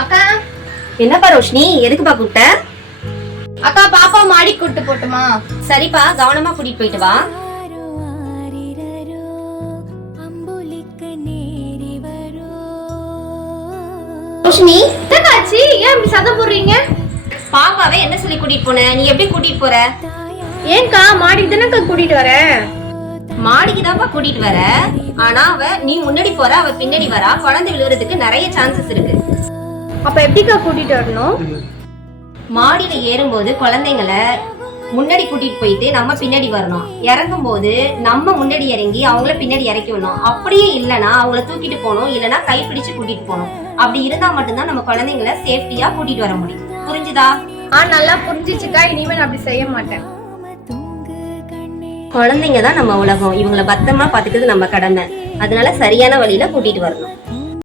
அக்கா, என்னப்பா ரோஷினி, எதுக்குப்பா கூப்பிட்ட? அக்கா பாப்பா மாடி கூட்டு போட்டுமா? சரிப்பா, கவனமா கூட்டிட்டு போயிட்டு வா. ரோஷினி, என்னக்காச்சு? ஏன் இப்படி சத்தம் போடுறீங்க? பாப்பாவை என்ன சொல்லி கூட்டிட்டு போன? நீ எப்படி கூட்டிட்டு போற? ஏன்க்கா மாடிக்கு தானக்கா கூட்டிட்டு வரேன். மாடிக்கு தான்ப்பா கூட்டிட்டு வர. ஆனா நீ முன்னாடி போற, அவ பின்னாடி வரா. குழந்தை விழுறதுக்கு நிறைய சான்சஸ் இருக்கு. அப்ப எப்படிக்கா கூட்டிட்டு வரணும்? மாடியில ஏறும்போது குழந்தைங்களை முன்னாடி கூட்டிட்டு போயிட்டு நம்ம பின்னாடி வரணும். இறங்கும் போது நம்ம முன்னாடி இறங்கி அவங்கள பின்னாடி இறக்கி விடணும். அப்படியே இல்லைன்னா அவங்கள தூக்கிட்டு போகணும், இல்லைன்னா கை பிடிச்சு கூட்டிட்டு போகணும். அப்படி இருந்தா மட்டும்தான் நம்ம குழந்தைங்களை சேஃப்டியா கூட்டிட்டு வர முடியும். புரிஞ்சுதா? நல்லா புரிஞ்சிச்சுக்கா. இனிமே நான் அப்படி செய்ய மாட்டேன். குழந்தைங்க தான் நம்ம உலகம். இவங்களை பத்திரமா பாத்துக்கிறது நம்ம கடமை. அதனால சரியான வழியில கூட்டிட்டு வரணும்.